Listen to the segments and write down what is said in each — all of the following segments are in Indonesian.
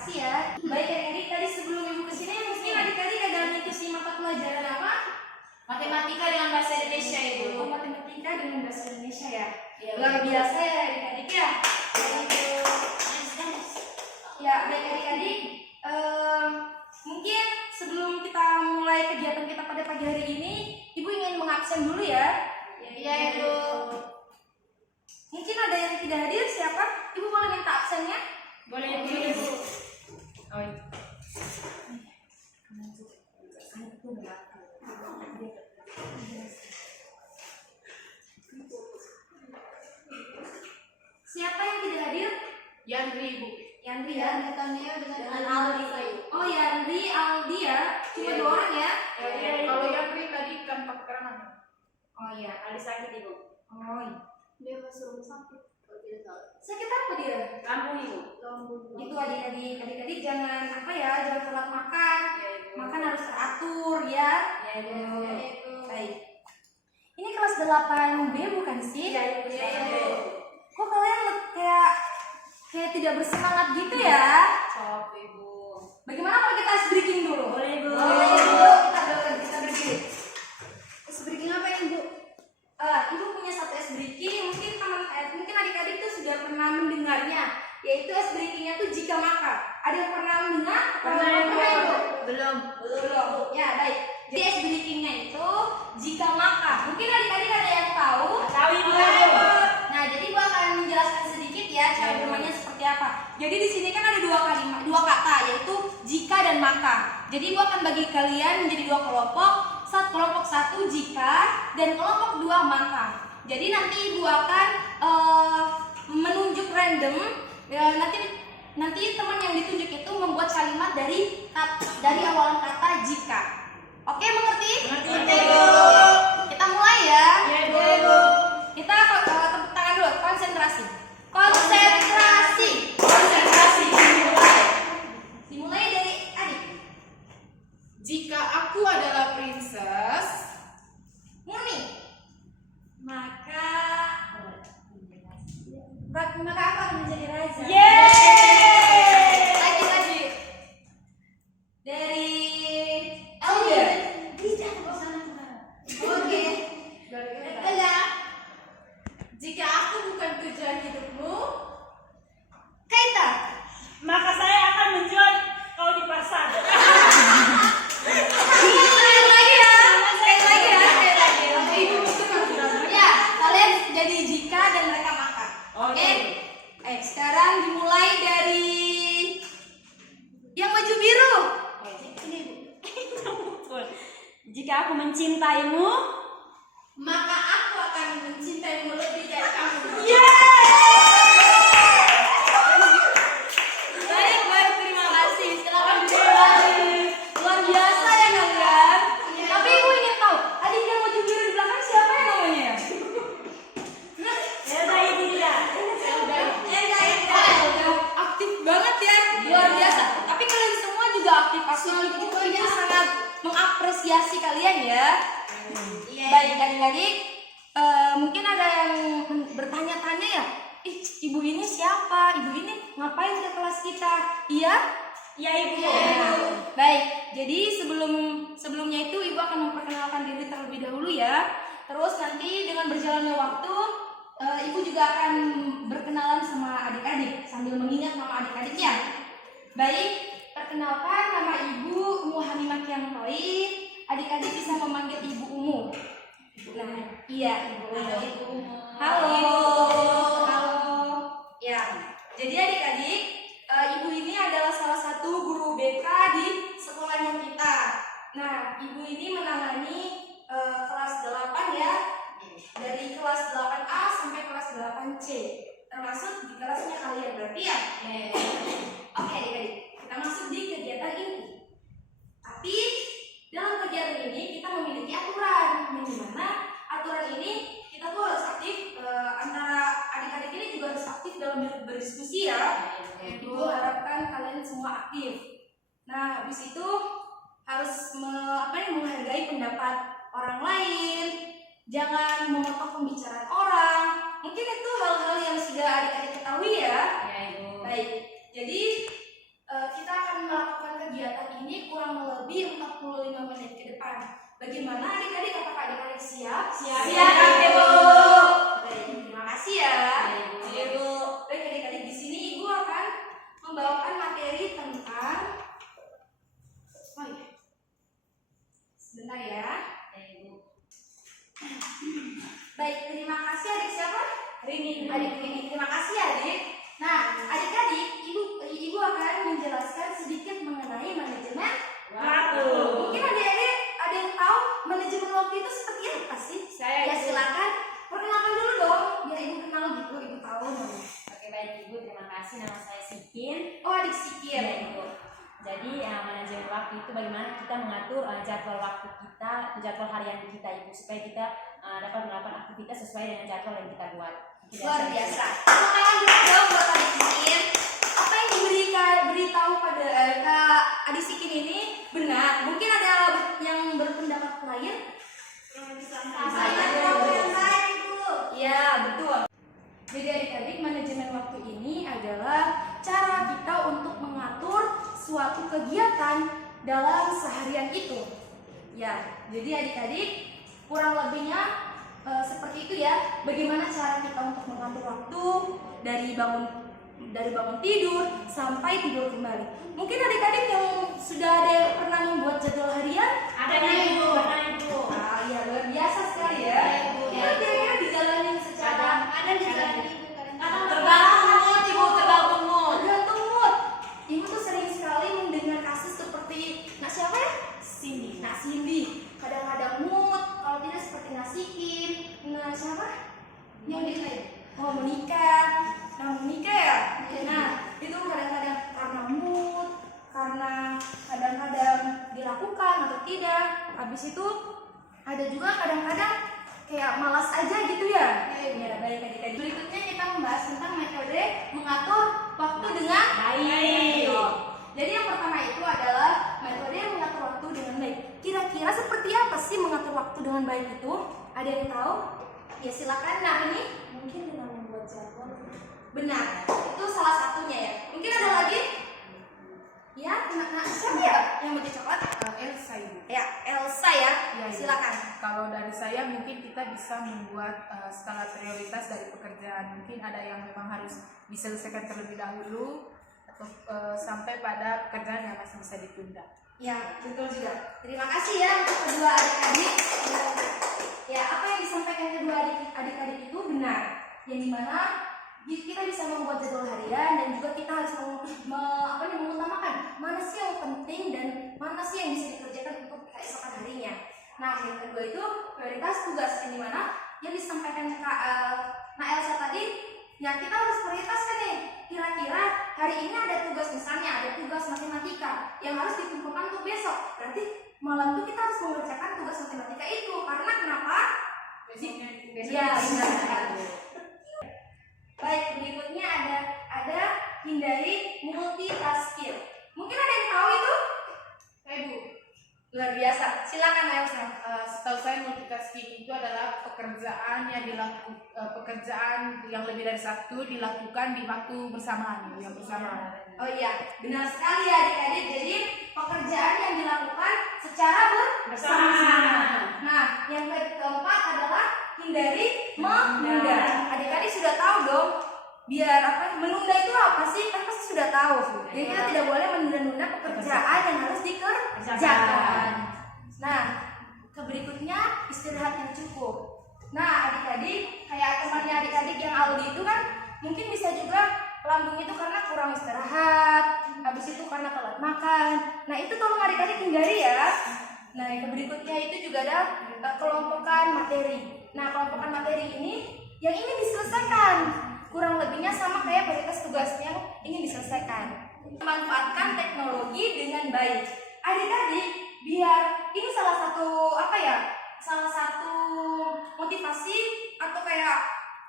kasih ya. Baik adik-adik, tadi sebelum ibu kesini mungkin adik-adik ada mengikuti mata pelajaran apa? Matematika dengan bahasa Indonesia ibu. Oh, matematika dengan bahasa Indonesia ya. Ya, Luar biasa ya adik-adik ya. Ya, baik adik-adik. Mungkin sebelum kita mulai kegiatan kita pada pagi hari ini, ibu ingin mengabsen dulu ya. Iya ibu. Mungkin ada yang tidak hadir, siapa? Ibu boleh minta absennya? Boleh ibu. Oh, iya. Siapa yang tidak hadir? Yandri ibu. Yandri ya. Dengan Aldi. Oh, Yandri, Aldi ya. Cuma dua orang ya? Kalau Yandri tadi kan pakeran. Oh iya. Aldi sakit ibu. Oh iya. Dia masuk rumah sakit. Kalau tidak salah. Sakit apa dia? Lambung ibu. Itu adik-adik jangan apa ya, jangan telat makan. Makan harus teratur ya. Ya ibu. Baik. Ini kelas 8B bukan sih? Iya ibu. Kok kalian kayak tidak bersemangat gitu ya? Sok ibu. Bagaimana kalau kita ice breaking dulu? Boleh ibu. Kita berdiri. Ice breaking apa ya ibu? Ibu punya satu ice breaking. Mungkin adik-adik tuh sudah pernah mendengarnya. Yaitu ice breakingnya tuh jika maka. Ada yang pernah mendengar? Pernah ibu. Belum. Ya baik. Jadi ice breakingnya itu jika maka. Mungkin adik-adik ada yang tahu? Tahu ibu. Nah, jadi ibu akan menjelaskan sedikit ya cara bermainnya seperti apa. Jadi di sini kan ada dua kata, yaitu jika dan maka. Jadi ibu akan bagi kalian menjadi dua kelompok. Kelompok satu jika dan kelompok dua maka. Jadi nanti ibu akan menunjuk random. Nanti teman yang ditunjuk itu membuat kalimat dari awalan kata jika. Oke, mengerti? Mengerti ibu. Kita mulai ya. Ya ibu. Kita tepuk tangan dulu, konsentrasi. Konsentrasi dimulai dari adik. Jika aku adalah princess, Murni. Maka aku akan menjadi raja. yeay. Lagi dari Elder. Oke. Jika aku bukan tujuan hidupmu, Kaita. maka saya akan menjual kau di pasar. Sekali lagi ya. Oke. Ya, kalian jadi jika dan mereka maka. Oke. Sekarang dimulai dari yang baju biru. Jika aku mencintaimu, Maka aku akan mencintaimu lebih dari kamu. Baik, terima kasih. Silakan duduk kembali. Luar biasa ya kalian. Tapi ibu ingin tahu, adik yang baju biru di belakang siapa ya namanya ya? Elda ini dia. Elda aktif banget ya, luar biasa. Tapi kalian semua juga aktif sekali. Itu sangat mengapresiasi kalian ya. Baik adik-adik, mungkin ada yang bertanya-tanya ya, ibu ini siapa? Ibu ini ngapain ke kelas kita? Iya? Ya ibu. Baik, jadi sebelumnya itu ibu akan memperkenalkan diri terlebih dahulu ya. Terus nanti dengan berjalannya waktu, ibu juga akan berkenalan sama adik-adik sambil mengingat nama adik-adiknya. Baik, perkenalkan nama ibu Umu Hamimah Kiam Toib. Adik-adik bisa memanggil ibu Umu. Nah, iya ibu. Halo. Ya, jadi adik-adik, ibu ini adalah salah satu guru BK di sekolahnya kita. Nah, ibu ini menangani kelas 8 ya, dari kelas 8A sampai kelas 8C, termasuk di kelasnya kalian berarti ya. Oke adik-adik, kita masuk di kegiatan ini. Tapi dalam kegiatan ini kita memiliki aturan, yang dimana aturan ini kita tuh harus aktif, antara adik-adik ini juga harus aktif dalam berdiskusi ya. Ibu harapkan kalian semua aktif. Nah, habis itu harus menghargai pendapat orang lain, jangan memotong pembicaraan orang. Mungkin itu hal-hal yang sudah adik-adik ketahui ya. Baik, jadi kita akan melakukan kegiatan ini kurang lebih 45 menit ke depan. Bagaimana adik-adik? Apakah adik-adik siap? Siap, Ibu. Baik, terima kasih ya. Ibu. Baik adik-adik, di sini Ibu akan membawakan materi tentang sebentar ya. Baik, terima kasih adik siapa? Rini. Adik Rini, terima kasih adik. Nah, adik-adik, ibu akan menjelaskan sedikit mengenai manajemen Waktu. Mungkin adik-adik ada yang tahu manajemen waktu itu seperti apa sih? Saya Ya Ibu. silakan perkenalkan dulu dong, biar ibu kenal gitu, ibu tahu namanya. Oke, baik Ibu, terima kasih. Nama saya Sikin. Oh, adik Sikir. Iya Ibu. Jadi manajemen waktu itu bagaimana kita mengatur jadwal waktu kita, jadwal harian kita Ibu, supaya kita dapat melakukan aktivitas sesuai dengan jadwal yang kita buat. Luar biasa. Tepuk tangan dulu dong buat adik Sikin. Apa yang beritahu pada Kak adik Sikin ini benar? Mungkin ada yang berpendapat lain? Saya Ibu. Ya, betul. Jadi adik-adik, manajemen waktu ini adalah cara kita untuk mengatur suatu kegiatan dalam seharian itu. Ya, jadi adik-adik kurang lebihnya seperti itu ya. Bagaimana cara kita untuk mengatur waktu dari bangun tidur sampai tidur kembali. Mungkin adik-adik yang sudah ada yang pernah membuat jadwal harian? Ada Ibu. Pernah Ibu. Ah, ya luar biasa sekali ya. Ya, kira-kira dijalanin secara ada dijalanin Ibu kadang-kadang. Tergantung mood Ibu, tergantung mood. Tergantung mood. Ibu tuh sering sekali mendengar kasus seperti siapa ya? Cindy. Cindy. Kadang-kadang mood, kalau tidak seperti Sikin. Siapa? Yang di menikah. Menikah ya? Nah, itu kadang-kadang karena mood, karena kadang-kadang dilakukan atau tidak. Habis itu ada juga kadang-kadang kayak malas aja gitu ya. Ya, baik adik-adik. Berikutnya kita membahas tentang metode mengatur waktu dengan Baik. Jadi yang pertama itu adalah metode mengatur waktu dengan baik. Kira-kira seperti apa sih mengatur waktu dengan baik itu? Ada yang tahu? Ya silakan. Nah, ini mungkin dengan membuat jadwal. Benar, itu salah satunya ya. Mungkin ada lagi? Ya, siapa ya yang baju coklat? Elsa Ibu. Ya, Elsa ya. Iya, Ibu. Silakan. Kalau dari saya mungkin kita bisa membuat skala prioritas dari pekerjaan. Mungkin ada yang memang harus diselesaikan terlebih dahulu atau sampai pada pekerjaan yang masih bisa ditunda. Ya, betul juga. Terima kasih ya untuk kedua adik-adik. Ya, apa yang disampaikan kedua adik-adik itu benar. Yang dimana kita bisa membuat jadwal harian dan juga kita harus mengutamakan mana sih yang penting dan mana sih yang bisa dikerjakan untuk keesokan harinya. Nah, yang kedua itu prioritas tugas, yang dimana yang disampaikan Kak Elsa tadi, ya kita harus prioritaskan nih. Kira-kira hari ini ada tugas, misalnya ada tugas matematika yang harus dikumpulkan untuk besok. Berarti malam itu kita harus mengerjakan tugas matematika itu. Karena kenapa? Ya, benar sekali. Baik, berikutnya ada hindari multitasking. Mungkin ada yang tahu itu? Ibu, Luar biasa. Silakan Elsa. setahu saya multitasking itu adalah pekerjaan yang lebih dari satu dilakukan di waktu bersamaan, yang bersamaan. Oh iya, benar sekali ya adik-adik. Jadi pekerjaan yang dilakukan secara bersama-sama. Nah, yang keempat adalah hindari menunda. Adik-adik sudah tahu dong, biar menunda itu apa sih? Kan pasti sudah tahu. Jadi kita tidak boleh menunda-nunda pekerjaan yang harus dikerjakan. Nah, berikutnya istirahat yang cukup. Nah, adik-adik, kayak temannya adik-adik yang Aldi itu kan mungkin bisa juga lambung itu karena kurang istirahat, habis itu karena telat makan. Nah, itu tolong adik-adik hindari ya. Nah, yang berikutnya itu juga ada kelompokan materi. Nah, kelompokan materi ini yang ingin diselesaikan, kurang lebihnya sama kayak prioritas tugas yang ingin diselesaikan. Manfaatkan teknologi dengan baik. Adik-adik, biar ini salah satu motivasi atau kayak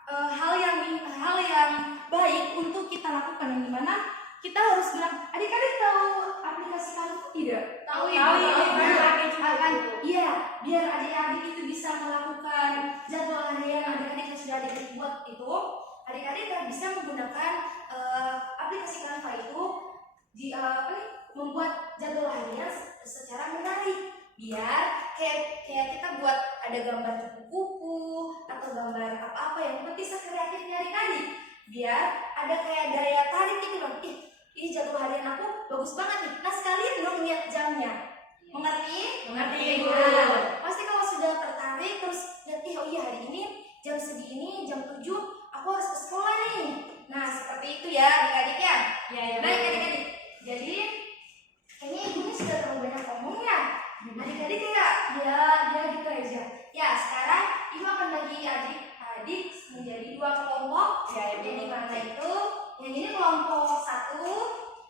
hal yang baik untuk kita lakukan, yang dimana kita harus bilang, adik-adik tahu aplikasi Canva tidak? Tahu Iya, biar adik-adik itu bisa melakukan jadwal harian adik-adik yang sudah adik-adik buat itu. Adik-adik bisa menggunakan aplikasi Canva itu membuat jadwal harian secara menarik, biar kayak kita buat ada gambar kupu-kupu atau gambar apa-apa yang penting sekreatif dari adik-adik, biar ada kayak daya tarik gitu loh. Ini jadwal harian aku bagus banget nih. Nah sekalian dong lihat jamnya. Mengerti? Mengerti, Bu. Nah, pasti kalau sudah tertarik terus lihat, oh iya hari ini jam segini, jam 7 aku harus ke sekolah nih. Nah seperti itu ya adik-adik ya. Ya, Baik adik-adik. Jadi kayaknya ibu ini sudah terlalu banyak ngomong ya. Adik-adik kayak dia gitu aja. Ya sekarang ibu akan bagi adik-adik menjadi 2 kelompok. Yang di mana itu? Yang ini kelompok 1,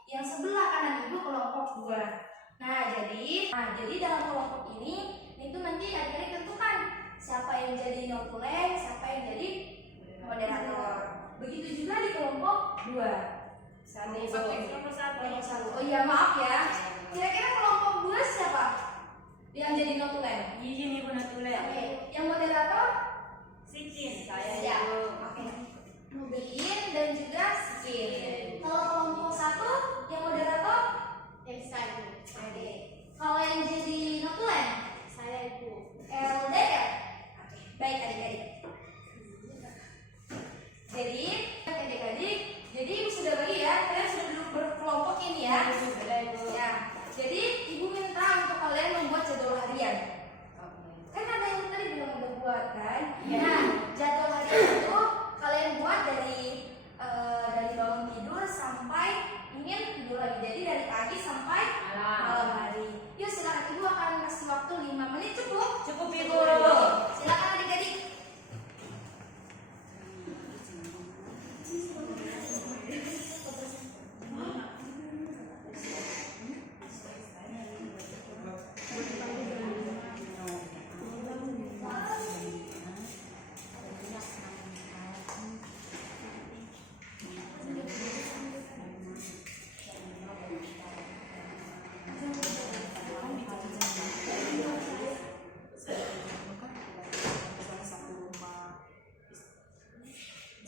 yang sebelah kanan ibu kelompok 2. Nah jadi dalam kelompok ini itu nanti adik-adik tentukan siapa yang jadi notulen, siapa yang jadi moderator. Begitu juga di kelompok 2. Kelompok satu. Oh iya maaf ya. Kira-kira kelompok 2 siapa yang jadi notulen? Izin Ibu Notulen. Oke. Yang moderator? Sikin. Saya Ya. Ibu. Oke. Nubin dan juga Sikin. Kalau kelompok 1 yang moderator? Saya Oke. Kalau yang jadi notulen? saya Ibu. LDR. Oke. Baik adik-adik. Jadi adik-adik, jadi ibu sudah bagi ya, kalian sudah duduk berkelompok ini ya. Ya. Jadi ibu minta untuk kalian membuat jadwal harian. Kan ada yang tadi bilang udah buat kan? Nah, jadwal harian itu kalian buat dari bangun tidur sampai ingin tidur lagi. Jadi dari pagi sampai malam hari. Yuk silakan, ibu akan kasih waktu 5 menit cukup? Cukup Ibu. Silakan adik-adik.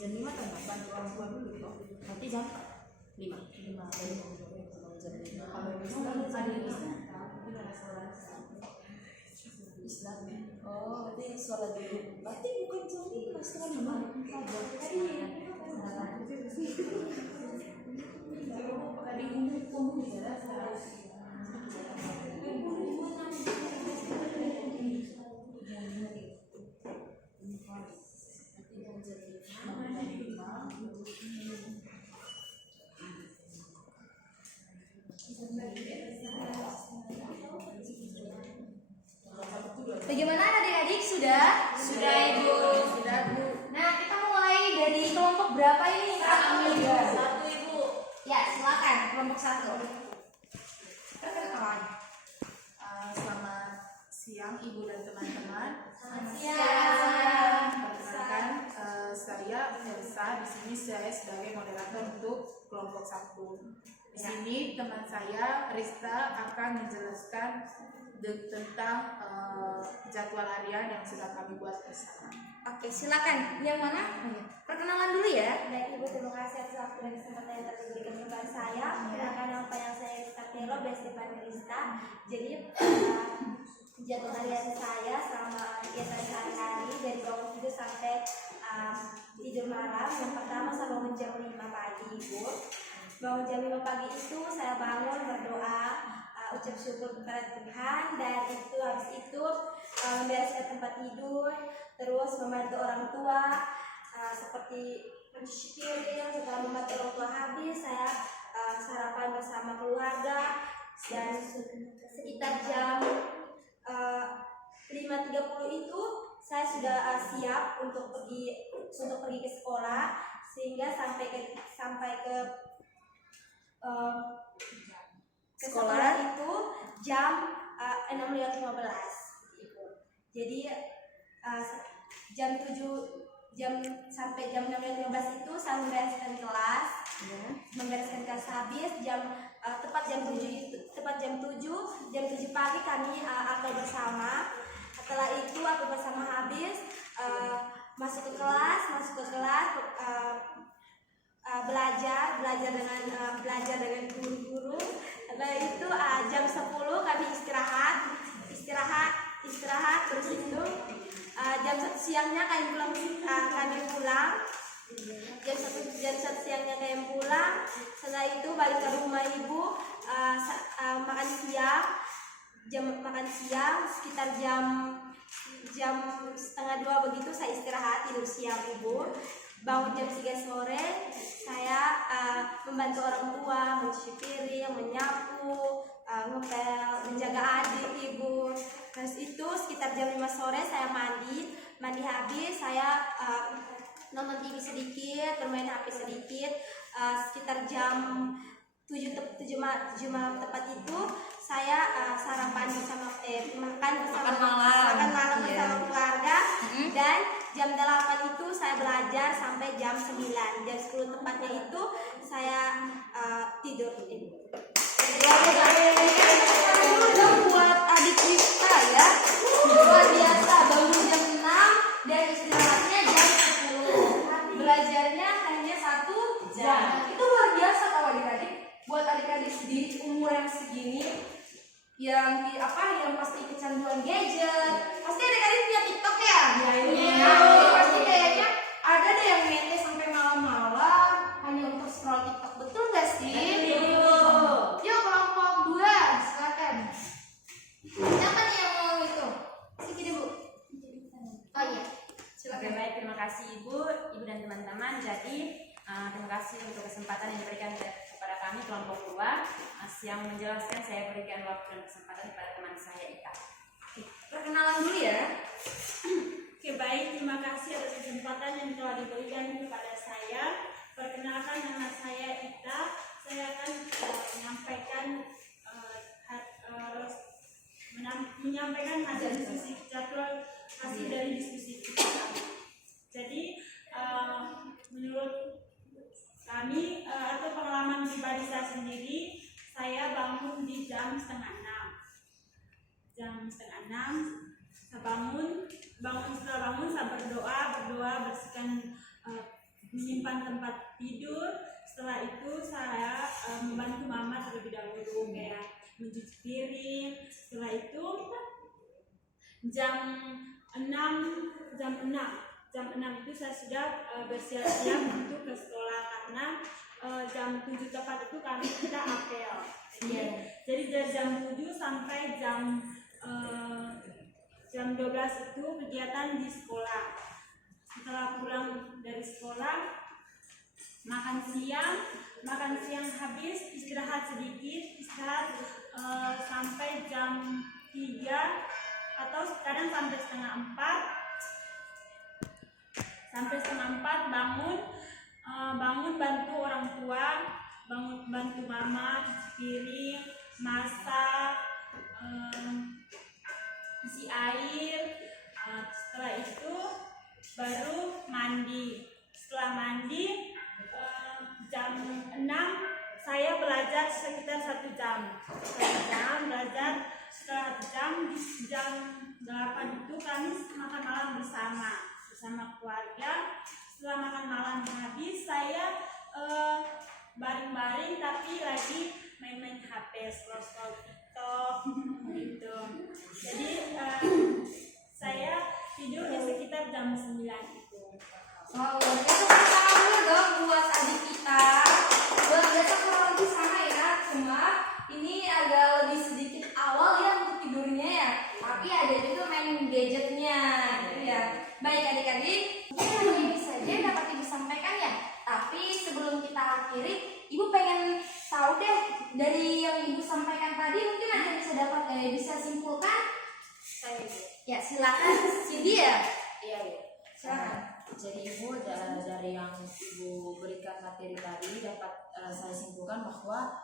Jam 5 kan bantu orang tua dulu toh. Nanti jam 5. Jam 5. Kalau Islam ada Islam. Oh, berarti sholat dulu. Berarti bukan jam 5, setengah 5. Tadi umum di sana. Bagaimana adik-adik? Sudah? Sudah, Ibu. Sudah, Bu. Nah, kita mulai dari kelompok berapa ini? Satu Ibu. Ya, silakan kelompok 1. Perkenalkan. Selamat siang Ibu dan teman-teman. Selamat siang. Perkenalkan, saya Elsa. Di sini saya sebagai moderator untuk kelompok 1. Di sini teman saya Rista akan menjelaskan tentang jadwal harian yang sudah kami buat bersama. Oke, silakan. Yang mana? Perkenalan dulu ya. Baik Ibu, terima kasih atas waktu dan kesempatan yang telah diberikan kepada saya. Perkenalkan nama yang saya Rista Telo, Bestipani Rista. Jadi jadwal harian saya selama kegiatan sehari-hari dari bangun tidur sampai tidur malam. Yang pertama saya bangun jam 5 pagi Ibu. Bangun jam 5 pagi itu saya bangun berdoa, ucap syukur kepada Tuhan, dan habis itu membereskan tempat tidur, terus membantu orang tua seperti mencuci piring. Setelah membantu orang tua habis, saya sarapan bersama keluarga, dan sekitar jam 5.30 itu saya sudah siap untuk pergi ke sekolah, sehingga sampai ke sekolah itu jam 6.15 Ibu. Jadi sampai jam 6.15 itu saya membereskan kelas. Habis tepat jam 7 pagi kami apel bersama. Setelah itu apel bersama habis, masuk ke kelas, belajar dengan guru-guru. Setelah itu jam 10 kami istirahat terus itu jam 1 siangnya kami pulang. Jam 1 siangnya kami pulang. Setelah itu balik ke rumah ibu, makan siang sekitar jam 1:30 begitu saya istirahat tidur siang ibu. Bangun jam 3 sore saya membantu orang tua mencuci piring, menyapu, ngepel, menjaga adik ibu. Terus itu sekitar jam 5 sore saya mandi habis saya nonton TV sedikit, bermain HP sedikit. Sekitar jam 7 malam tepat itu saya sarapan bersama makan malam bersama keluarga. Dan jam 8 itu saya belajar sampai jam 9. Jam 10 tepatnya itu saya tidur. Buat adik kita ya, luar biasa, bangun jam 6 dan istirahatnya jam 10. Belajarnya hanya 1 jam. Itu luar biasa kalau adik-adik. Buat adik-adik di umur yang segini, yang pasti kecanduan gadget. Pasti adik-adik punya TikTok ya? Iya. Pasti kayaknya ada deh yang mainnya sampai malam-malam hanya untuk scroll TikTok. Betul nggak sih? Betul. Yuk kelompok 2, silakan. Siapa nih yang mau itu? Sini Bu. Oh iya. Oke, baik, terima kasih Ibu dan teman-teman. Jadi terima kasih untuk kesempatan yang diberikan kepada kami kelompok 2 yang menjelaskan. Saya berikan waktu dan kesempatan kepada teman saya Ika. Perkenalan dulu ya. Oke, baik, terima kasih atas kesempatan yang telah diberikan kepada saya. Perkenalkan, nama saya Ita. Saya akan menyampaikan hasil dari diskusi kita. Jadi menurut kami atau pengalaman pribadi saya sendiri, saya bangun di jam 5:30. Setelah bangun saya berdoa bersihkan, menyimpan tempat tidur. Setelah itu saya membantu mama terlebih dahulu, kayak mencuci piring. Setelah itu jam 6 itu saya sudah bersiap-siap untuk ke sekolah, karena jam 7 tepat itu kita apel. Jadi dari jam 7 sampai jam 12 itu kegiatan di sekolah. Setelah pulang dari sekolah, makan siang habis, istirahat sedikit, sampai jam 3 atau kadang sampai setengah 4. Bangun bantu orang tua, bantu mama cuci piring, masak, isi air. Setelah itu baru mandi. Setelah mandi jam 6 saya belajar sekitar 1 jam. Belajar setelah 1 jam. Di jam 8 itu kami makan malam bersama keluarga. Setelah makan malam habis, saya baring-baring tapi lagi main-main HP, scroll TikTok gitu. Jadi saya tidur di sekitar jam 9 itu. Wow, itu pertama dulu dong buat adik kita. Luar biasa, kurang lebih sama ya. Cuma ini agak lebih sedikit awal ya untuk tidurnya ya. Tapi ada juga main gadgetnya gitu ya. Baik adik-adik, mungkin hanya ini saja yang dapat Ibu sampaikan ya. Tapi sebelum kita akhiri, Ibu pengen tahu deh dari yang Ibu sampaikan tadi, mungkin ada yang bisa simpulkan? Ya silakan, Cindy ya. Iya Bu. Silakan. Jadi Ibu dari yang Ibu berikan materi tadi dapat saya simpulkan bahwa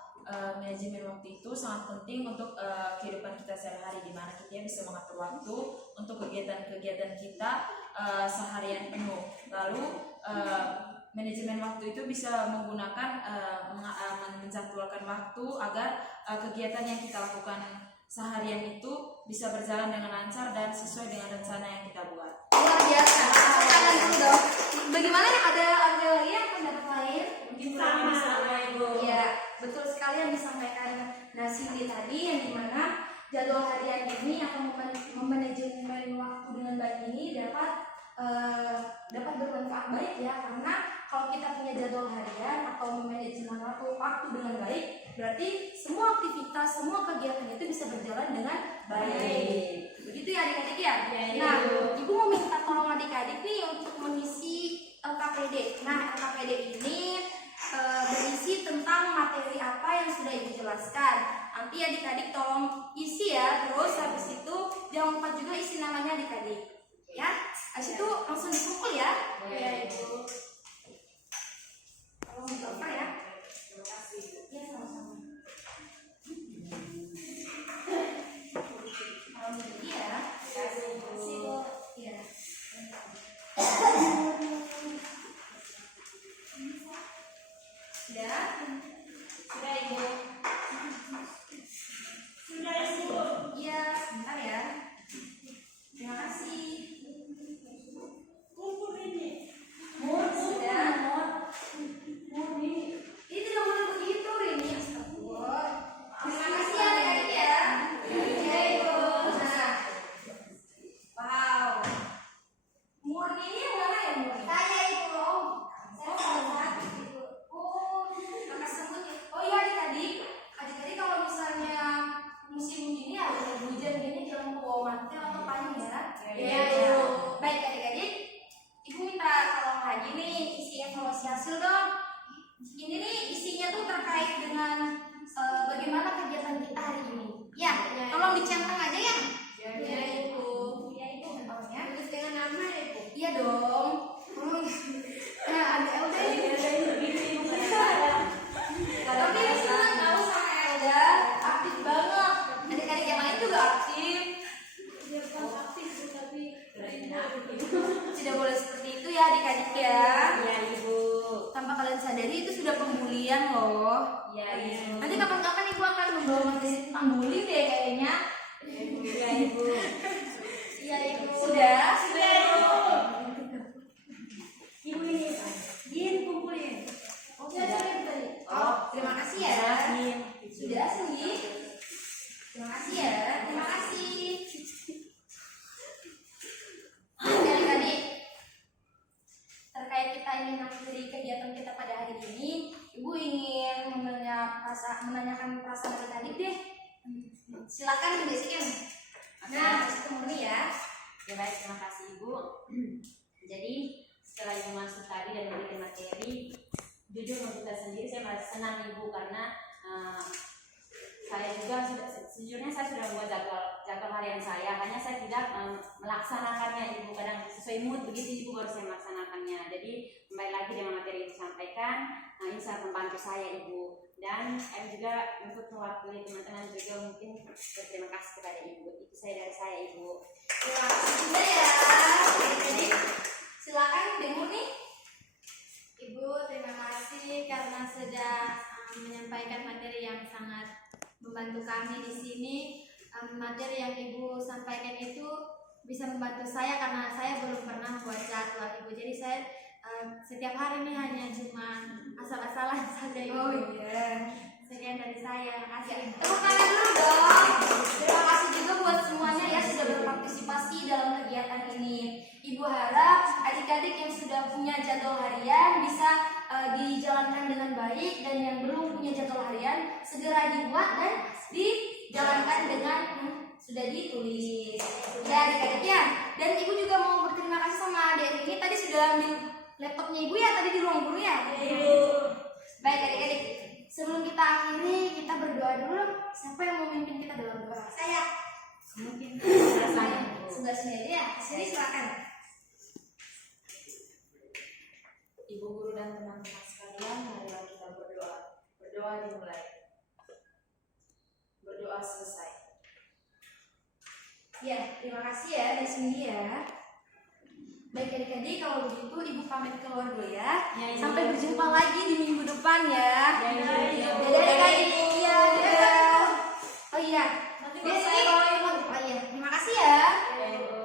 manajemen waktu itu sangat penting untuk kehidupan kita sehari-hari, di mana kita bisa mengatur waktu untuk kegiatan-kegiatan kita seharian penuh. Lalu manajemen waktu itu bisa menggunakan menjadwalkan waktu agar kegiatan yang kita lakukan seharian itu bisa berjalan dengan lancar dan sesuai dengan rencana yang kita buat. Luar biasa. Tangan dulu dong. Bagaimana, ada lagi yang pendapat lain? mungkin Sama. kurang lebih sama Ibu. Iya, betul sekali yang disampaikan Cindy tadi, yang dimana jadwal harian ini atau memanajemen waktu dengan baik ini dapat bermanfaat baik ya, karena kalau kita punya jadwal harian atau memanajemen waktu dengan baik, berarti semua aktivitas, semua kegiatan itu bisa berjalan dengan baik. Begitu ya adik-adik ya? Nah, Ibu mau minta tolong adik-adik nih untuk mengisi LKPD. Nah, LKPD ini berisi tentang materi apa yang sudah Ibu jelaskan. Nanti adik-adik tolong isi ya. Terus habis itu jangan lupa juga isi namanya adik-adik. Ya, habis itu langsung dikumpul ya. Ya, Ibu. Tolong dicoba ya. Terima kasih. Ya, sama-sama. Kalau begini ya. Terima kasih, Bu. Ya. Sudah? Sudah, Ibu. Sudah Ibu. Iya, sebentar ya. Terima kasih. Kumpul ini. Sudah. Ini tidak boleh begitu, Rini. Astagfirullah. Terima kasih ya, adik-adik ya. Iya, Ibu. Nah. Wow. Murni ini yang mana ya, Murni? Saya Ibu. Saya salah satu Ibu. Oh, kakak sebut ya. Oh iya adik-adik, adik-adik kalau misalnya musim gini ya hujan gini jangan bawa mantel atau payung ya. Iya, Iya. Baik adik-adik, Ibu minta tolong lagi nih isi evaluasi hasil dong. Ini nih isinya tuh terkait dengan bagaimana kegiatan kita hari ini. Ya, tolong dicentang aja ya. Iya Ibu. Iya Ibu, tolongnya. Tulis dengan nama ya Ibu. Iya dong. Tolong. Nah, udah ini. Tapi senang tahu sama Elda, aktif banget. Adik-adik yang lain juga aktif. Dia bukan aktif tapi Tidak boleh seperti itu ya adik-adik ya. Iya Ibu. Tanpa kalian sadari itu sudah pembulian loh. Iya Ibu. Nanti kapan-kapan Ibu akan membawa materi tentang bullying deh kayaknya. Iya Ibu. Iya Ibu. Sudah? Sudah Ibu. Ibu ini kumpulin. Oh, sudah tadi. Oh, terima kasih ya. Sudah, Cindy. Terima kasih ya. Terima kasih. Adik-adik, terkait kita ingin mengakhiri kegiatan kita pada hari ini, Ibu ingin menanyakan perasaan adik-adik deh. Silakan dibisikin. Nah, itu Murni ya. Ya baik, terima kasih Ibu. Jadi setelah Ibu masuk tadi dan memberikan materi, jujur untuk saya sendiri saya merasa senang Ibu karena saya juga sejujurnya saya sudah membuat jadwal harian saya, hanya saya tidak melaksanakannya Ibu. Kadang sesuai mood begitu Ibu baru saya melaksanakannya. Jadi kembali lagi dengan materi yang disampaikan, ini sangat membantu saya Ibu. Dan saya juga untuk mewakili teman-teman juga mungkin berterima kasih kepada Ibu. Itu saya dari saya Ibu. Terima kasih juga ya. Jadi silakan Demu nih. Ibu, terima kasih karena sudah menyampaikan materi yang sangat membantu kami di sini. Materi yang Ibu sampaikan itu bisa membantu saya karena saya belum pernah buat jadwal Ibu. Jadi saya setiap hari ini hanya cuma asal-asalan saja Ibu. Oh iya. Sekian dari saya. Makasih. Tepuk tangan dulu dong. Terima kasih juga buat semuanya ya sudah berpartisipasi dalam kegiatan ini. Ibu harap adik-adik yang sudah punya jadwal harian bisa dijalankan dengan baik, dan yang belum punya jadwal harian segera dibuat dan dijalankan dengan sudah ditulis. Ya adik-adik ya. Dan Ibu juga mau berterima kasih sama adik ini, tadi sudah ambil laptopnya Ibu ya tadi di ruang guru ya. Ibu. Baik adik-adik, sebelum kita akhiri kita berdoa dulu. Siapa yang mau memimpin kita dalam doa? Saya. Mungkin Saya. Sebelah sini aja ya. Sini silakan. Ibu guru dan teman-teman sekalian, marilah kita berdoa. Berdoa dimulai. Berdoa selesai. Ya, terima kasih ya dari sini ya. Baik adik-adik, kalau begitu Ibu pamit keluar dulu ya. Ya, Ibu. Sampai berjumpa lagi di minggu depan ya. Ya, Ibu. Dadah adik-adik. Iya, dadah. Oh iya. Nanti Dia kalau sini. Oh iya, terima kasih ya. Ya, Ibu.